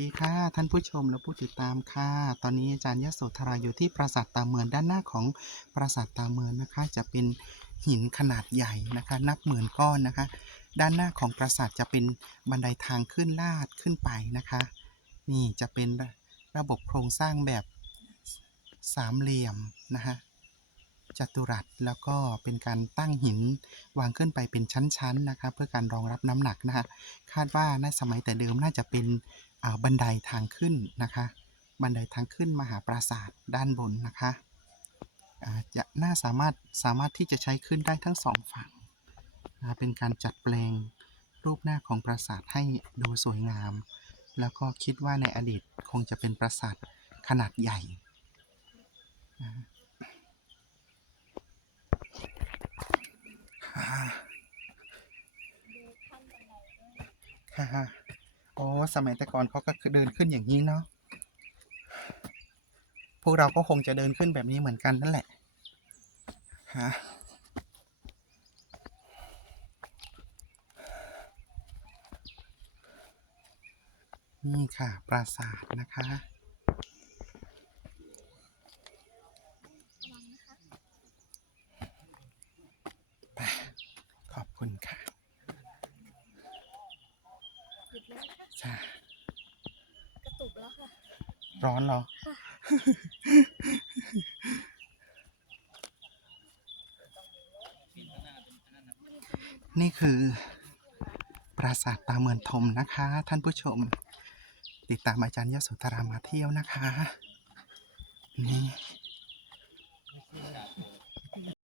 ดีค่ะท่านผู้ชมและผู้ติดตามค่ะ ตอนนี้อาจารย์ยโสธราอยู่ที่ปราสาทตาเมืองด้านหน้าของปราสาทตาเมืองนะคะ จะเป็นหินขนาดใหญ่นะคะ นับหมื่นก้อนนะคะ ด้านหน้าของปราสาทจะเป็นบันไดทางขึ้นลาดขึ้นไปนะคะ นี่จะเป็นระบบโครงสร้างแบบสามเหลี่ยมนะคะจัตุรัสแล้วก็เป็นการตั้งหินวางขึ้นไปเป็นชั้นๆนะคะ เพื่อการรองรับน้ำหนักนะคะ คาดว่าในสมัยแต่เดิมน่าจะเป็น บันไดทางขึ้นนะคะ บันไดทางขึ้นมหาปราสาทด้านบนนะคะอ่าจะน่าสามารถสามารถที่จะใช้ขึ้นได้ทั้งสองฝั่งนะเป็นการจัดแปลงรูปหน้าของปราสาทให้ดูสวยงาม แล้วก็คิดว่าในอดีตคงจะเป็นปราสาทขนาดใหญ่นะอ่าค่ะ โอ้สมัยแต่ก่อนเขาก็คือเดินขึ้นอย่างนี้เนาะ พวกเราก็คงจะเดินขึ้นแบบนี้เหมือนกันนั่นแหละ ฮะ นี่ค่ะ ปราสาทนะคะ ไป ขอบคุณค่ะ หยุดแล้วนะคะจ้ากระตุกแล้วค่ะ ร้อนเหรอ นี่คือ ปราสาทตาเมือนทมนะคะ ท่านผู้ชม ติดตามอาจารย์ยโสธรามาเที่ยวนะคะ นี่